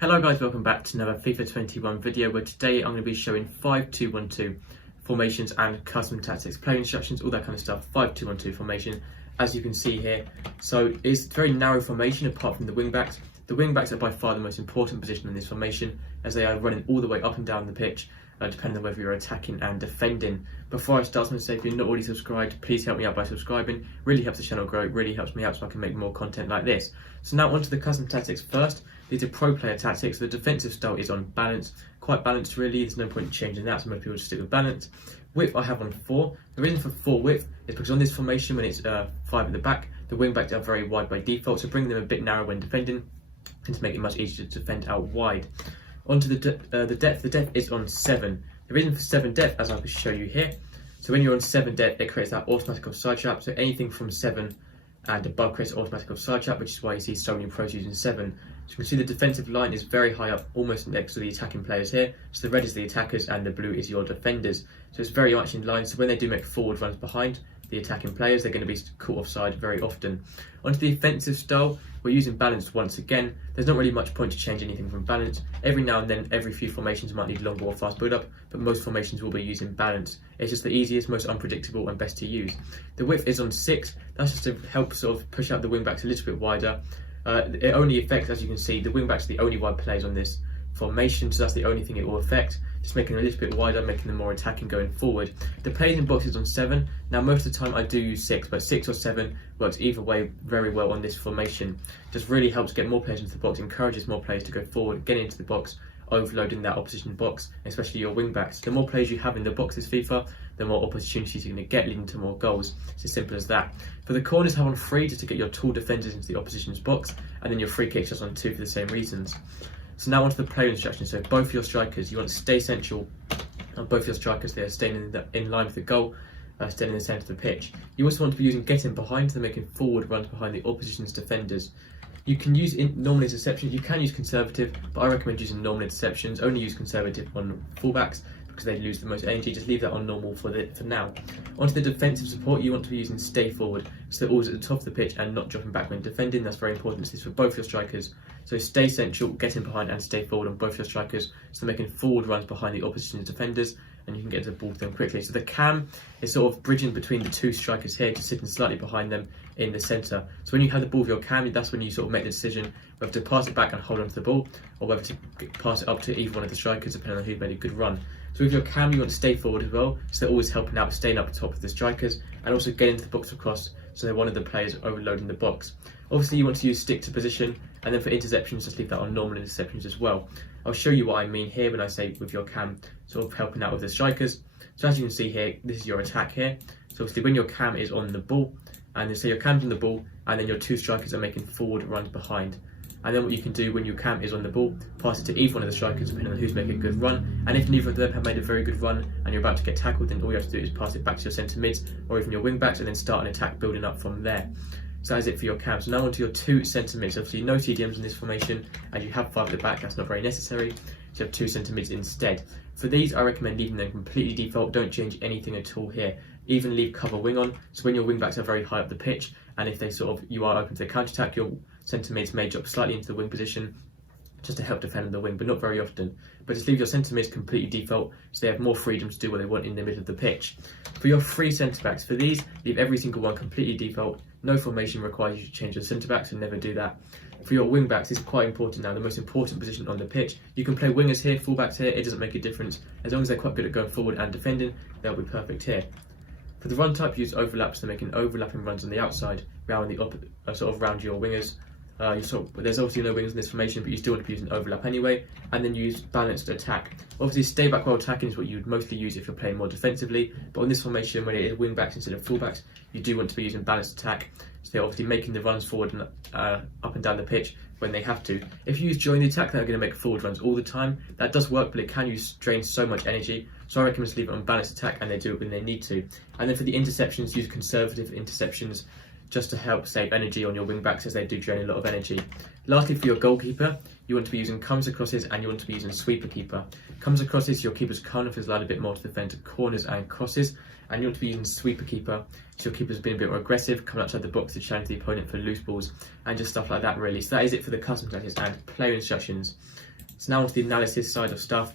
Hello guys, welcome back to another FIFA 21 video where today I'm going to be showing 5-2-1-2 formations and custom tactics, play instructions, all that kind of stuff. 5-2-1-2 formation, as you can see here. So it's a very narrow formation apart from the wing backs. The wing backs are by far the most important position in this formation as they are running all the way up and down the pitch, depending on whether you're attacking and defending. Before I start, I'm going to say if you're not already subscribed, please help me out by subscribing. Really helps the channel grow, it really helps me out so I can make more content like this. So now onto the custom tactics first. These are pro player tactics. The defensive style is on balance, quite balanced really. There's no point in changing that, so most people just stick with balance. Width I have on 4. The reason for 4 width is because on this formation, when it's 5 at the back, the wing backs are very wide by default, so bringing them a bit narrow when defending tends to make it much easier to defend out wide. Onto the depth is on 7. The reason for 7 depth, as I will show you here, so when you're on 7 depth, it creates that automatic offside trap, so anything from 7 and above creates automatic offside trap, which is why you see so many pros using 7. So you can see the defensive line is very high up, almost next to the attacking players here. So the red is the attackers and the blue is your defenders. So it's very much in line. So when they do make forward runs behind the attacking players, they're going to be caught offside very often. Onto the offensive style, we're using balance once again. There's not really much point to change anything from balance. Every now and then, every few formations might need longer or fast build up, but most formations will be using balance. It's just the easiest, most unpredictable and best to use. The width is on 6. That's just to help sort of push out the wing backs a little bit wider. It only affects, as you can see, the wing backs are the only wide players on this formation, so that's the only thing it will affect. Just making them a little bit wider, making them more attacking going forward. The players in box is on 7. Now most of the time I do use 6, but 6 or 7 works either way very well on this formation. Just really helps get more players into the box, encourages more players to go forward, get into the box, overloading that opposition box, especially your wing backs. The more players you have in the box this FIFA, the more opportunities you're going to get, leading to more goals. It's as simple as that. For the corners, have on 3 just to get your tall defenders into the opposition's box, and then your free kicks just on 2 for the same reasons. So now onto the player instructions. So both your strikers, you want to stay central on both your strikers. They are staying in line with the goal, staying in the centre of the pitch. You also want to be using getting behind, so making forward runs behind the opposition's defenders. You can use normal interceptions, you can use conservative, but I recommend using normal interceptions. Only use conservative on fullbacks because they lose the most energy. Just leave that on normal for now. Onto the defensive support, you want to be using stay forward, so they're always at the top of the pitch and not dropping back when defending. That's very important. This is for both your strikers. So stay central, get in behind and stay forward on both your strikers, so making forward runs behind the opposition's defenders, and you can get to the ball to them quickly. So the cam is sort of bridging between the two strikers here, just sitting slightly behind them in the centre. So when you have the ball with your cam, that's when you sort of make the decision whether to pass it back and hold on to the ball, or whether to pass it up to either one of the strikers, depending on who made a good run. So with your cam, you want to stay forward as well, so they're always helping out, staying up top of the strikers, and also getting into the box across, so they're one of the players overloading the box. Obviously you want to use stick to position, and then for interceptions, just leave that on normal interceptions as well. I'll show you what I mean here when I say with your cam, sort of helping out with the strikers. So as you can see here, this is your attack here. So obviously when your cam is on the ball, and so your cam's on the ball, and then your two strikers are making forward runs behind. And then what you can do when your cam is on the ball, pass it to either one of the strikers depending on who's making a good run. And if neither of them have made a very good run and you're about to get tackled, then all you have to do is pass it back to your centre mids or even your wing backs, and then start an attack building up from there. So that is it for your cam. So now onto your 2 centre mids. Obviously no TDMs in this formation, and you have 5 at the back, that's not very necessary. So you have 2 centre mids instead. For these, I recommend leaving them completely default. Don't change anything at all here. Even leave cover wing on, so when your wing backs are very high up the pitch, and if they you are open to the counter attack, your centre mids may drop slightly into the wing position just to help defend the wing, but not very often. But just leave your centre mids completely default, so they have more freedom to do what they want in the middle of the pitch. For your 3 centre backs, for these, leave every single one completely default. No formation requires you to change your centre backs, so never do that. For your wing backs, this is quite important now, the most important position on the pitch. You can play wingers here, full backs here, it doesn't make a difference. As long as they're quite good at going forward and defending, they'll be perfect here. For the run type, use overlaps, so making overlapping runs on the outside, around sort of around your wingers. There's obviously no wingers in this formation, but you still want to be using overlap anyway, and then use balanced attack. Obviously stay back while attacking is what you would mostly use if you're playing more defensively, but on this formation, when it is wing backs instead of full backs, you do want to be using balanced attack. So they're obviously making the runs forward and up and down the pitch when they have to. If you use join the attack, they're going to make forward runs all the time. That does work, but it can drain so much energy. So I recommend just leave it on balanced attack, and they do it when they need to. And then for the interceptions, use conservative interceptions, just to help save energy on your wing backs as they do drain a lot of energy. Lastly, for your goalkeeper, you want to be using comes acrosses and you want to be using sweeper keeper. Comes acrosses, your keeper's kind of allowed a bit more to defend corners and crosses, and you want to be using sweeper keeper, so your keeper's being a bit more aggressive, coming outside the box to challenge the opponent for loose balls and just stuff like that really. So that is it for the custom tactics and player instructions. So now onto the analysis side of stuff.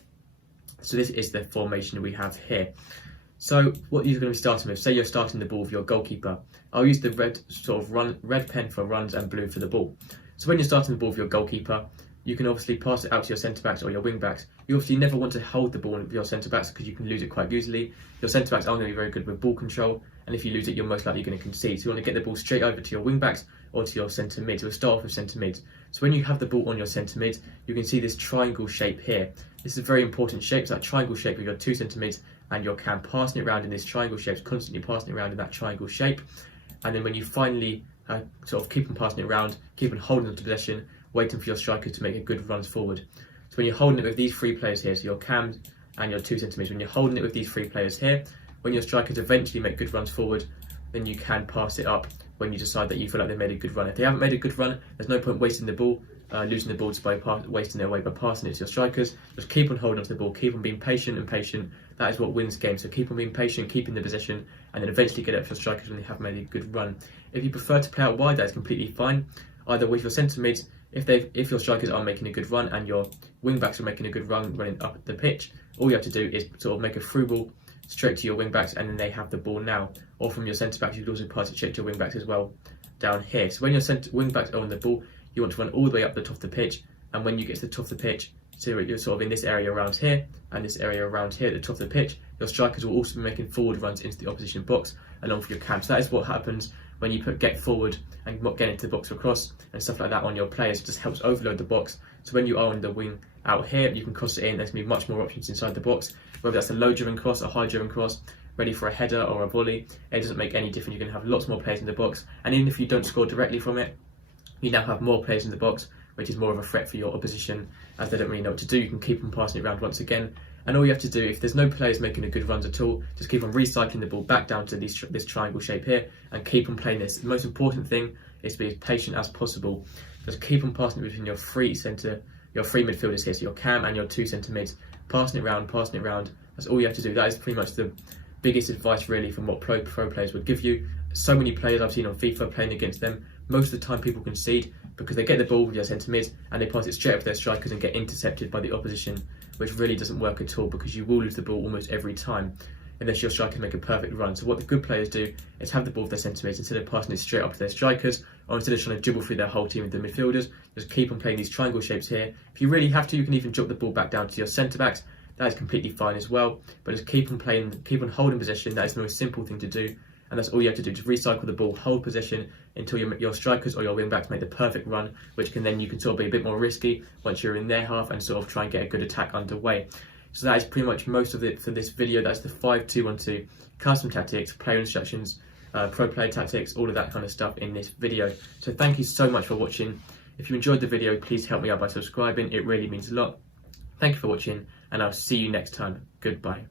So this is the formation we have here. So what you're going to be starting with, say you're starting the ball with your goalkeeper. I'll use the red red pen for runs and blue for the ball. So when you're starting the ball with your goalkeeper, you can obviously pass it out to your centre backs or your wing backs. You obviously never want to hold the ball with your centre backs because you can lose it quite easily. Your centre backs aren't going to be very good with ball control, and if you lose it, you're most likely going to concede. So you want to get the ball straight over to your wing backs or to your centre mid. So we'll start off with centre mid. So when you have the ball on your centre mid, you can see this triangle shape here. This is a very important shape. It's that triangle shape with your two centre mids and your cam passing it around in this triangle shape, constantly passing it around in that triangle shape. And then when you finally sort of keep on passing it around, keep on holding on to possession, waiting for your striker to make a good runs forward. So when you're holding it with these three players here, so your cams and your two centre mids, when you're holding it with these three players here, when your strikers eventually make good runs forward, then you can pass it up when you decide that you feel like they've made a good run. If they haven't made a good run, there's no point wasting the ball, losing the ball just by wasting it away by passing it to your strikers. Just keep on holding on to the ball, keep on being patient and patient. That is what wins games. So keep on being patient, keeping the possession, and then eventually get it up to your strikers when they have made a good run. If you prefer to play out wide, that is completely fine. Either with your centre mids, if your strikers are making a good run and your wing backs are making a good run running up the pitch, all you have to do is sort of make a through ball straight to your wing backs, and then they have the ball now. Or from your centre backs, you could also pass it straight to your wing backs as well down here. So when your wing backs are on the ball, you want to run all the way up the top of the pitch, and when you get to the top of the pitch, so you're sort of in this area around here and this area around here at the top of the pitch, your strikers will also be making forward runs into the opposition box along with your cam. So that is what happens when you put get forward and get into the box for cross and stuff like that on your players. It just helps overload the box. So when you are on the wing out here, you can cross it in. There's going to be much more options inside the box, whether that's a low driven cross, a high driven cross, ready for a header or a volley. It doesn't make any difference. You're going to have lots more players in the box, and even if you don't score directly from it, you now have more players in the box, which is more of a threat for your opposition, as they don't really know what to do. You can keep on passing it around once again, and all you have to do, if there's no players making a good runs at all, just keep on recycling the ball back down to this triangle shape here and keep on playing this. The most important thing is to be as patient as possible. Just keep on passing it between your three midfielders here, so your cam and your two centre mids, passing it around. That's all you have to do. That is pretty much the biggest advice really from what pro players would give you. So many players I've seen on FIFA playing against them, most of the time people concede because they get the ball with their centre mids and they pass it straight up to their strikers and get intercepted by the opposition, which really doesn't work at all because you will lose the ball almost every time unless your strikers make a perfect run. So what the good players do is have the ball with their centre mids instead of passing it straight up to their strikers, or instead of trying to dribble through their whole team with the midfielders, just keep on playing these triangle shapes here. If you really have to, you can even drop the ball back down to your centre backs. That is completely fine as well, but just keep on playing, keep on holding possession. That is the most simple thing to do, and that's all you have to do. Just recycle the ball, hold possession until your strikers or your wing backs make the perfect run, which you can sort of be a bit more risky once you're in their half and sort of try and get a good attack underway. So that is pretty much most of it for this video. That's the 5-2-1-2 custom tactics, player instructions, pro player tactics, all of that kind of stuff in this video. So thank you so much for watching. If you enjoyed the video, please help me out by subscribing. It really means a lot. Thank you for watching, and I'll see you next time. Goodbye.